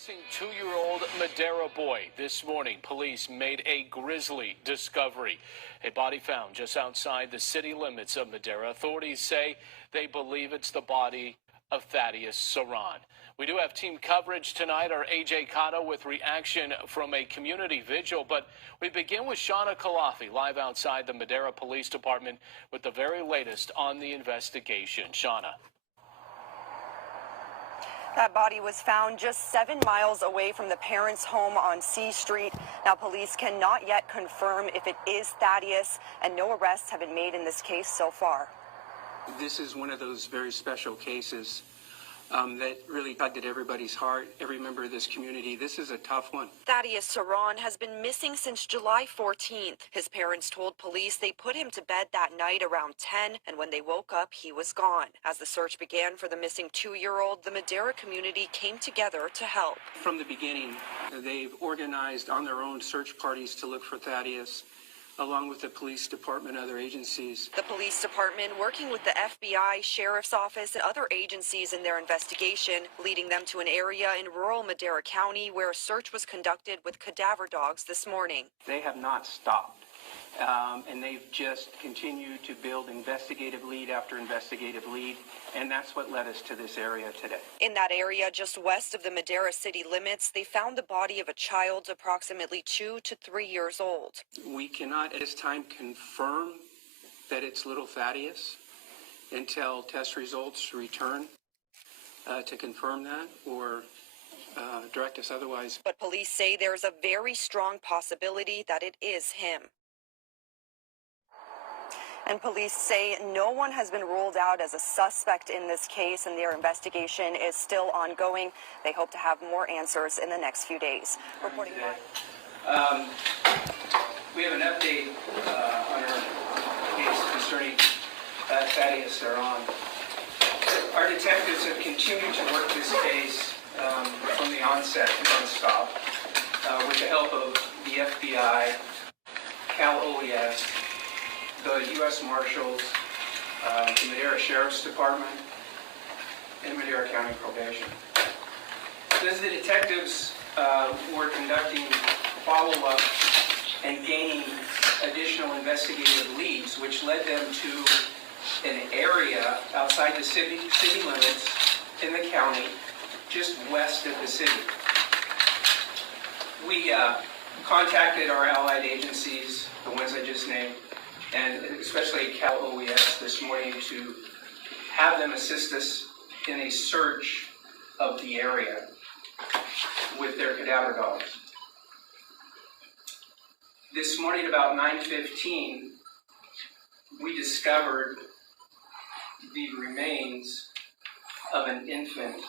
Missing 2-year-old Madera boy. This morning, police made a grisly discovery. A body found just outside the city limits of Madera. Authorities say they believe it's the body of Thaddeus Sran. We do have team coverage tonight. Our AJ Cotto with reaction from a community vigil. But we begin with Shauna Kalafi live outside the Madera Police Department with the very latest on the investigation. Shauna. That body was found just 7 miles away from the parents' home on C Street. Now, police cannot yet confirm if it is Thaddeus, and no arrests have been made in this case so far. This is one of those very special cases that really tugged at everybody's heart, every member of this community. This is a tough one. Thaddeus Sran has been missing since July 14th. His parents told police they put him to bed that night around 10, and when they woke up, he was gone. As the search began for the missing 2-year-old, the Madera community came together to help. From the beginning, they've organized on their own search parties to look for Thaddeus, along with the police department and other agencies. The police department working with the FBI, sheriff's office, and other agencies in their investigation, leading them to an area in rural Madera County where a search was conducted with cadaver dogs this morning. They have not stopped, and they've just continued to build investigative lead after investigative lead, and that's what led us to this area today. In that area just west of the Madera city limits, they found the body of a child approximately 2 to 3 years old. We cannot at this time confirm that it's little Thaddeus until test results return to confirm that or direct us otherwise. But police say there's a very strong possibility that it is him. And police say no one has been ruled out as a suspect in this case, and their investigation is still ongoing. They hope to have more answers in the next few days. Reporting live. We have an update on our case concerning Thaddeus Sran. Our detectives have continued to work this case from the onset, nonstop, with the help of the FBI, Cal OES, the U.S. Marshals, the Madera Sheriff's Department, and Madera County Probation. As the detectives were conducting follow-up and gaining additional investigative leads, which led them to an area outside the city limits in the county, just west of the city. We contacted our allied agencies, the ones I just named, and especially Cal OES this morning to have them assist us in a search of the area with their cadaver dogs. This morning about 9:15, we discovered the remains of an infant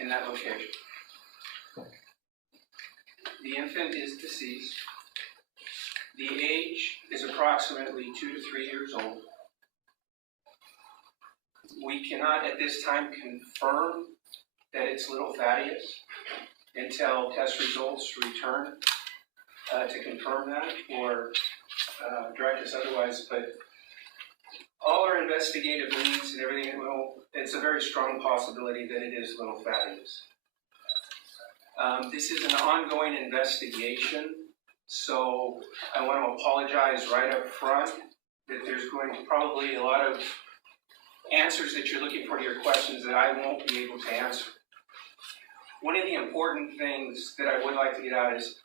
in that location. The infant is deceased. The age is approximately 2 to 3 years old. We cannot at this time confirm that it's little Thaddeus until test results return to confirm that or direct us otherwise. But all our investigative leads and everything, it's a very strong possibility that it is little Thaddeus. This is an ongoing investigation. So I want to apologize right up front that there's going to probably a lot of answers that you're looking for to your questions that I won't be able to answer. One of the important things that I would like to get out is,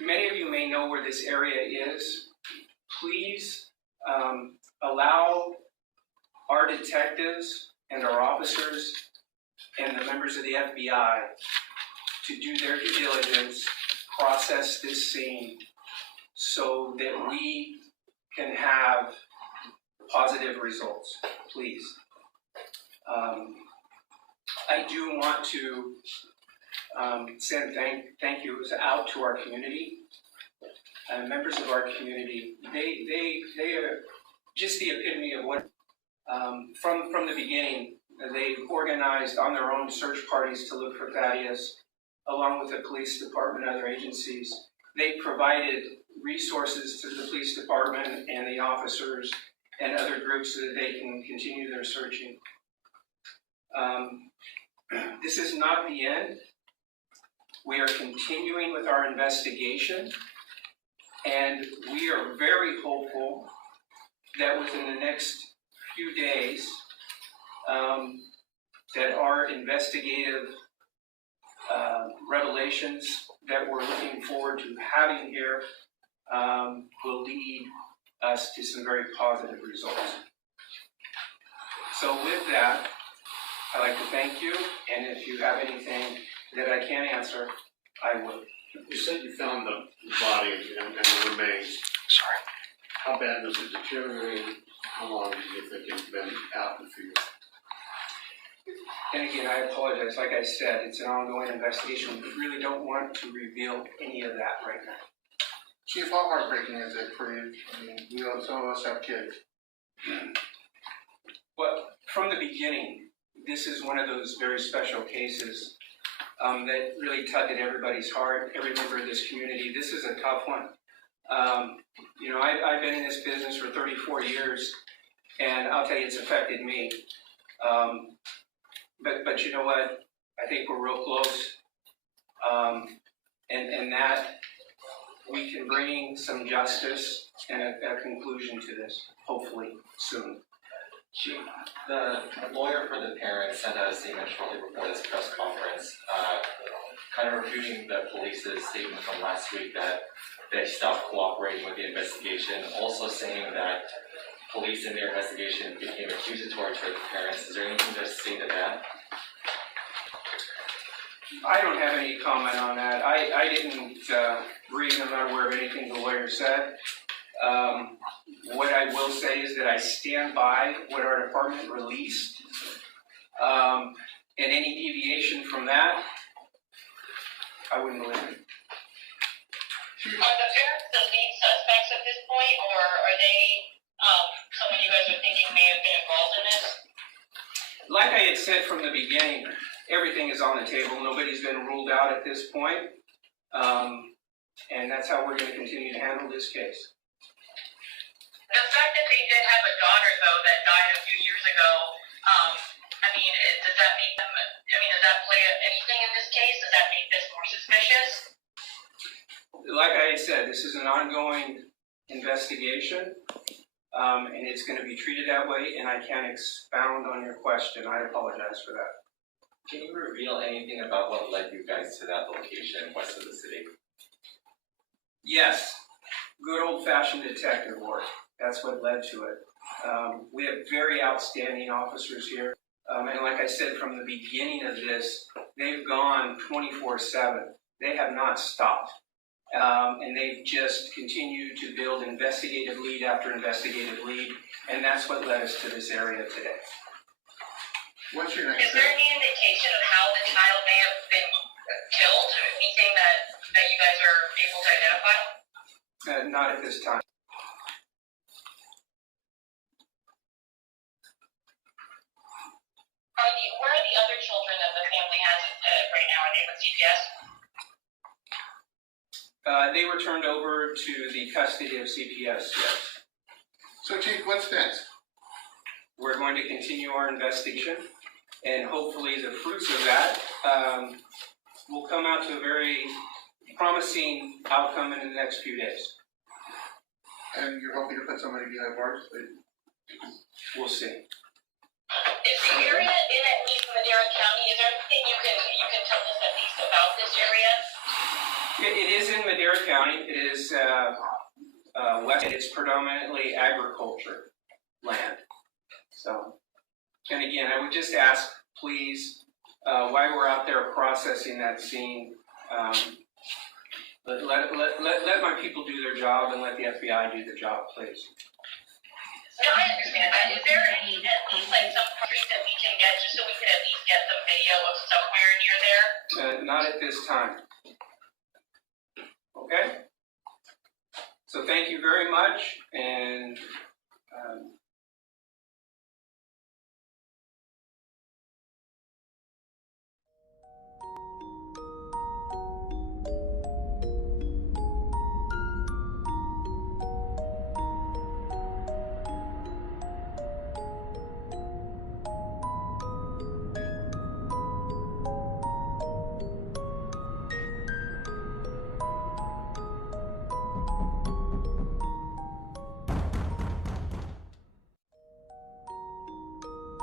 many of you may know where this area is. Please allow our detectives and our officers and the members of the FBI to do their due diligence, process this scene so that we can have positive results, please. I do want to send thank yous out to our community, members of our community. They are just the epitome of what, from the beginning, they've organized on their own search parties to look for Thaddeus, along with the police department and other agencies. They provided resources to the police department and the officers and other groups so that they can continue their searching. This is not the end. We are continuing with our investigation, and we are very hopeful that within the next few days, that our investigative revelations that we're looking forward to having here will lead us to some very positive results. So with that, I'd like to thank you, and if you have anything that I can answer, I will. You said you found the body and the remains. Sorry. How bad was it deteriorating? How long do you think it's been out in the field? And again, I apologize. Like I said, it's an ongoing investigation. We really don't want to reveal any of that right now. Chief, how heartbreaking is it for you? I mean, some of us have kids. Well, from the beginning, this is one of those very special cases that really tugged at everybody's heart, every member of this community. This is a tough one. You know, I've been in this business for 34 years, and I'll tell you, it's affected me. But you know what? I think we're real close, and that we can bring some justice and a conclusion to this, hopefully soon. Chief, the lawyer for the parents sent out a statement shortly before this press conference, kind of refuting the police's statement from last week that they stopped cooperating with the investigation, also saying that police in their investigation became accusatory toward the parents. Is there anything to say to that? I don't have any comment on that. I didn't read, I'm not aware of anything the lawyer said. What I will say is that I stand by what our department released, and any deviation from that, I wouldn't believe it. Are the parents the lead suspects at this point, or are they someone you guys are thinking may have been involved in this? Like I had said from the beginning, everything is on the table. Nobody's been ruled out at this point, and that's how we're going to continue to handle this case. The fact that they did have a daughter, though, that died a few years ago, I mean, does that make them, I mean, does that play anything in this case? Does that make this more suspicious? Like I had said, this is an ongoing investigation, and it's going to be treated that way, and I can't expound on your question. I apologize for that. Can you reveal anything about what led you guys to that location west of the city? Yes, good old-fashioned detective work. That's what led to it. We have very outstanding officers here. And like I said from the beginning of this, they've gone 24/7. They have not stopped. And they've just continued to build investigative lead after investigative lead. And that's what led us to this area today. What's your next Is there step? any indication of how the child may have been killed, or anything that you guys are able to identify? Not at this time. Where are the other children that the family has right now? Are they with CPS? They were turned over to the custody of CPS, yes. So, Chief, what's next? We're going to continue our investigation, and hopefully the fruits of that will come out to a very promising outcome in the next few days. And you're hoping to put somebody behind bars? We'll see. Is the area in at least Madera County? Is there anything you can tell us at least about this area? It is in Madera County. It is west. It's predominantly agriculture land. So, and again, I would just ask, please, while we're out there processing that scene, let my people do their job and let the FBI do their job, please. No, I understand that. Is there at least like some countries that we can get just so we could at least get some video of somewhere near there? Not at this time. Okay? So thank you very much, and